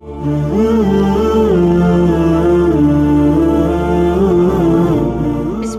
بسم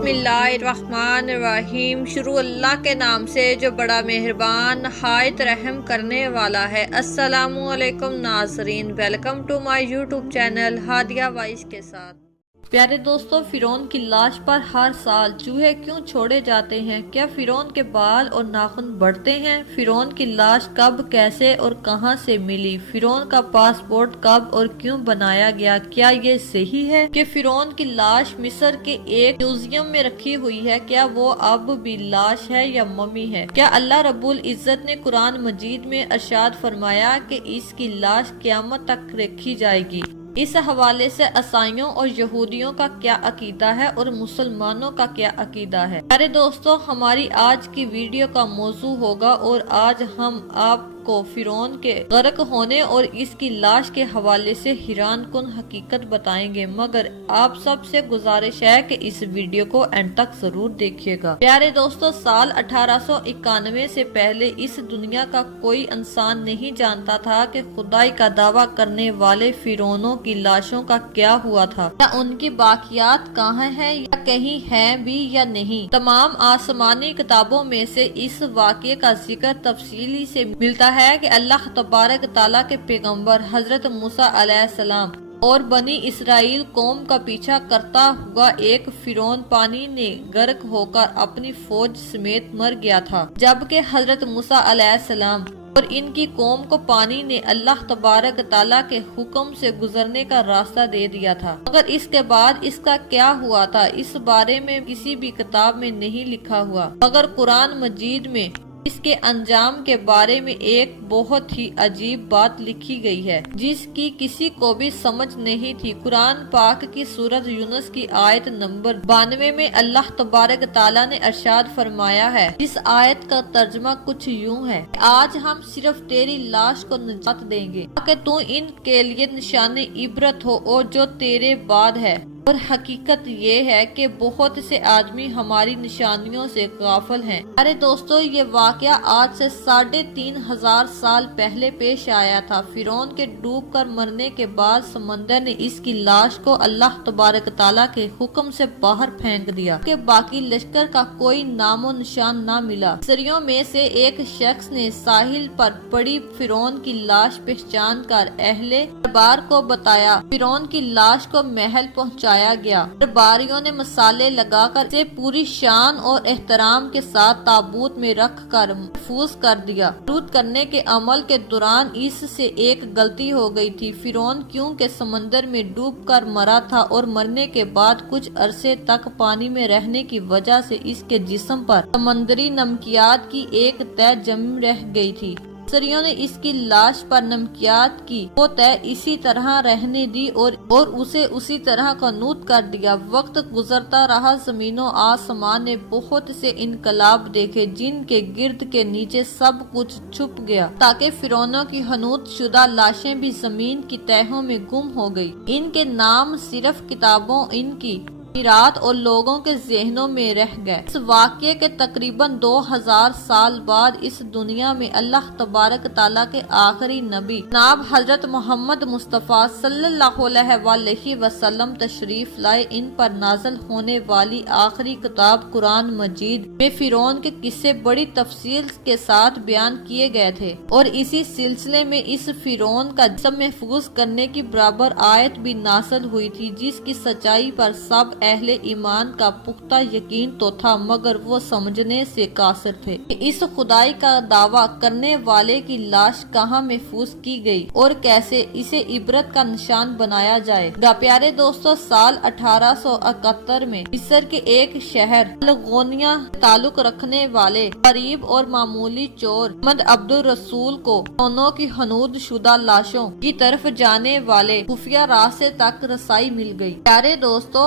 اللہ الرحمن الرحیم۔ شروع اللہ کے نام سے جو بڑا مہربان نہایت رحم کرنے والا ہے۔ السلام علیکم ناظرین، welcome to my YouTube channel Hadiya voice کے ساتھ۔ پیارے دوستو، فرعون کی لاش پر ہر سال چوہے کیوں چھوڑے جاتے ہیں؟ کیا فرعون کے بال اور ناخن بڑھتے ہیں؟ فرعون کی لاش کب، کیسے اور کہاں سے ملی؟ فرعون کا پاسپورٹ کب اور کیوں بنایا گیا؟ کیا یہ صحیح ہے کہ فرعون کی لاش مصر کے ایک میوزیم میں رکھی ہوئی ہے؟ کیا وہ اب بھی لاش ہے یا ممی ہے؟ کیا اللہ رب العزت نے قرآن مجید میں ارشاد فرمایا کہ اس کی لاش قیامت تک رکھی جائے گی؟ اس حوالے سے عیسائیوں اور یہودیوں کا کیا عقیدہ ہے اور مسلمانوں کا کیا عقیدہ ہے؟ پیارے دوستو، ہماری آج کی ویڈیو کا موضوع ہوگا اور آج ہم آپ کو فرعون کے غرق ہونے اور اس کی لاش کے حوالے سے حیران کن حقیقت بتائیں گے، مگر آپ سب سے گزارش ہے کہ اس ویڈیو کو اینڈ تک ضرور دیکھیے گا۔ پیارے دوستو، سال 1891 سے پہلے اس دنیا کا کوئی انسان نہیں جانتا تھا کہ خدائی کا دعویٰ کرنے والے فرعونوں کی لاشوں کا کیا ہوا تھا، یا ان کی باقیات کہاں ہیں یا کہیں ہیں بھی یا نہیں۔ تمام آسمانی کتابوں میں سے اس واقعے کا ذکر تفصیلی سے ملتا ہے کہ اللہ تبارک تعالیٰ کے پیغمبر حضرت موسیٰ علیہ السلام اور بنی اسرائیل قوم کا پیچھا کرتا ہوا ایک فرعون پانی نے غرق ہو کر اپنی فوج سمیت مر گیا تھا، جبکہ حضرت موسیٰ علیہ السلام اور ان کی قوم کو پانی نے اللہ تبارک تعالیٰ کے حکم سے گزرنے کا راستہ دے دیا تھا، مگر اس کے بعد اس کا کیا ہوا تھا اس بارے میں کسی بھی کتاب میں نہیں لکھا ہوا، مگر قرآن مجید میں اس کے انجام کے بارے میں ایک بہت ہی عجیب بات لکھی گئی ہے جس کی کسی کو بھی سمجھ نہیں تھی۔ قرآن پاک کی سورۃ یونس کی آیت نمبر 92 میں اللہ تبارک تعالیٰ نے ارشاد فرمایا ہے، اس آیت کا ترجمہ کچھ یوں ہے، آج ہم صرف تیری لاش کو نجات دیں گے تاکہ تو ان کے لیے نشان عبرت ہو اور جو تیرے بعد ہے، اور حقیقت یہ ہے کہ بہت سے آدمی ہماری نشانیوں سے غافل ہیں۔ ارے دوستو، یہ واقعہ آج سے 3500 سال پہلے پیش آیا تھا۔ فرعون کے ڈوب کر مرنے کے بعد سمندر نے اس کی لاش کو اللہ تبارک تعالیٰ کے حکم سے باہر پھینک دیا کہ باقی لشکر کا کوئی نام و نشان نہ ملا۔ مصریوں میں سے ایک شخص نے ساحل پر پڑی فرعون کی لاش پہچان کر اہل دربار کو بتایا۔ فرعون کی لاش کو محل پہنچایا گیا۔ درباریوں نے مسالے لگا کر اسے پوری شان اور احترام کے ساتھ تابوت میں رکھ کر محفوظ کر دیا۔ محفوظ کرنے کے عمل کے دوران اس سے ایک غلطی ہو گئی تھی۔ فرعون کیونکہ سمندر میں ڈوب کر مرا تھا اور مرنے کے بعد کچھ عرصے تک پانی میں رہنے کی وجہ سے اس کے جسم پر سمندری نمکیات کی ایک تہ جم رہ گئی تھی۔ مصریوں نے اس کی لاش پر نمکیات کی وہ تہ اسی طرح رہنے دی اور اسے اسی طرح قنوط کر دیا۔ وقت گزرتا رہا، زمین و آسمان نے بہت سے انقلاب دیکھے جن کے گرد کے نیچے سب کچھ چھپ گیا، تاکہ فرعونوں کی حنوط شدہ لاشیں بھی زمین کی تہوں میں گم ہو گئی۔ ان کے نام صرف کتابوں، ان کی میراث اور لوگوں کے ذہنوں میں رہ گئے۔ اس واقعے کے تقریباً 2000 سال بعد اس دنیا میں اللہ تبارک تعالیٰ کے آخری نبی جناب حضرت محمد مصطفیٰ صلی اللہ علیہ وآلہ وسلم تشریف لائے۔ ان پر نازل ہونے والی آخری کتاب قرآن مجید میں فرعون کے قصے بڑی تفصیل کے ساتھ بیان کیے گئے تھے، اور اسی سلسلے میں اس فرعون کا جسم محفوظ کرنے کی برابر آیت بھی نازل ہوئی تھی، جس کی سچائی پر سب اہل ایمان کا پختہ یقین تو تھا، مگر وہ سمجھنے سے قاصر تھے کہ اس خدائی کا دعویٰ کرنے والے کی لاش کہاں محفوظ کی گئی اور کیسے اسے عبرت کا نشان بنایا جائے گا۔ پیارے دوستو، سال 1871 میں مصر کے ایک شہر الغونیہ تعلق رکھنے والے غریب اور معمولی چور محمد عبد الرسول کو فرعونوں کی حنوط شدہ لاشوں کی طرف جانے والے خفیہ راستے تک رسائی مل گئی۔ پیارے دوستو،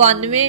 92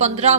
15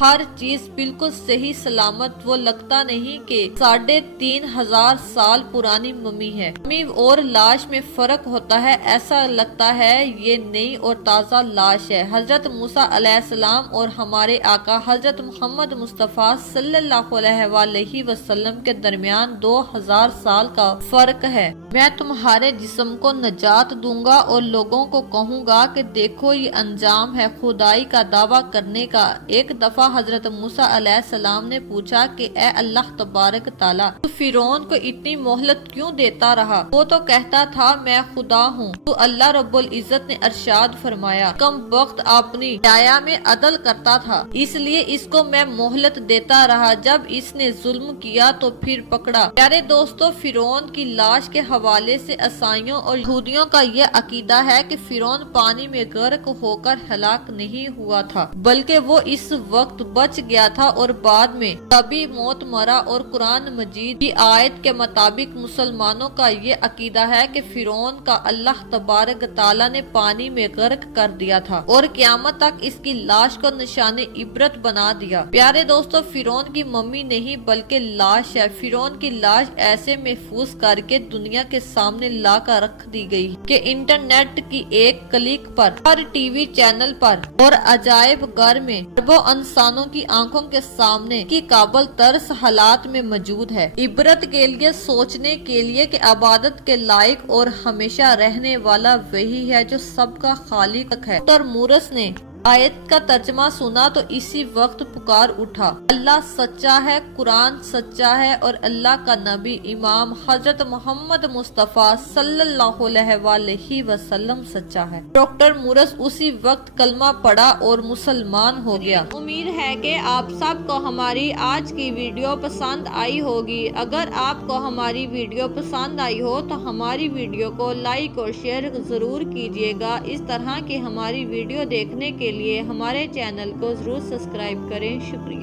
ہر چیز بالکل صحیح سلامت، وہ لگتا نہیں کہ 3500 سال پرانی ممی ہے۔ ممی اور لاش میں فرق ہوتا ہے، ایسا لگتا ہے یہ نئی اور تازہ لاش ہے۔ حضرت موسیٰ علیہ السلام اور ہمارے آقا حضرت محمد مصطفیٰ صلی اللہ علیہ وآلہ وسلم کے درمیان 2000 سال کا فرق ہے۔ میں تمہارے جسم کو نجات دوں گا اور لوگوں کو کہوں گا کہ دیکھو یہ انجام ہے خدائی کا دعویٰ کرنے کا۔ ایک دفعہ حضرت موسیٰ علیہ السلام نے پوچھا کہ اے اللہ تبارک تعالیٰ، تو فرعون کو اتنی مہلت کیوں دیتا رہا؟ وہ تو کہتا تھا میں خدا ہوں۔ تو اللہ رب العزت نے ارشاد فرمایا، کم وقت اپنی دایا میں عدل کرتا تھا، اس لیے اس کو میں مہلت دیتا رہا، جب اس نے ظلم کیا تو پھر پکڑا۔ پیارے دوستو، فرعون کی لاش کے حوالے سے عیسائیوں اور یہودیوں کا یہ عقیدہ ہے کہ فرعون پانی میں غرق ہو کر ہلاک نہیں ہوا تھا، بلکہ وہ اس وقت بچ گیا تھا اور بعد میں تبھی موت مرا۔ اور قرآن مجید کی آیت کے مطابق مسلمانوں کا یہ عقیدہ ہے کہ فرعون کا اللہ تبارک تعالیٰ نے پانی میں غرق کر دیا تھا اور قیامت تک اس کی لاش کو نشان عبرت بنا دیا۔ پیارے دوستو، فرعون کی ممی نہیں بلکہ لاش ہے۔ فرعون کی لاش ایسے محفوظ کر کے دنیا کے سامنے لا کر رکھ دی گئی کہ انٹرنیٹ کی ایک کلک پر، ہر ٹی وی چینل پر اور عجائب گھر میں اربوں انسانوں کی آنکھوں کے سامنے کی قابل ترس حالات میں موجود ہے۔ عبرت کے لیے، سوچنے کے لیے کہ عبادت کے لائق اور ہمیشہ رہنے والا وہی ہے جو سب کا خالق ہے۔ ڈاکٹر مورس نے آیت کا ترجمہ سنا تو اسی وقت پکار اٹھا، اللہ سچا ہے، قرآن سچا ہے اور اللہ کا نبی امام حضرت محمد مصطفیٰ صلی اللہ علیہ وآلہ وسلم سچا ہے۔ ڈاکٹر مورس اسی وقت کلمہ پڑھا اور مسلمان ہو گیا۔ امید ہے کہ آپ سب کو ہماری آج کی ویڈیو پسند آئی ہوگی۔ اگر آپ کو ہماری ویڈیو پسند آئی ہو تو ہماری ویڈیو کو لائک اور شیئر ضرور کیجیے گا۔ اس طرح کی ہماری ویڈیو دیکھنے کے لیے ہمارے چینل کو ضرور سبسکرائب کریں۔ شکریہ۔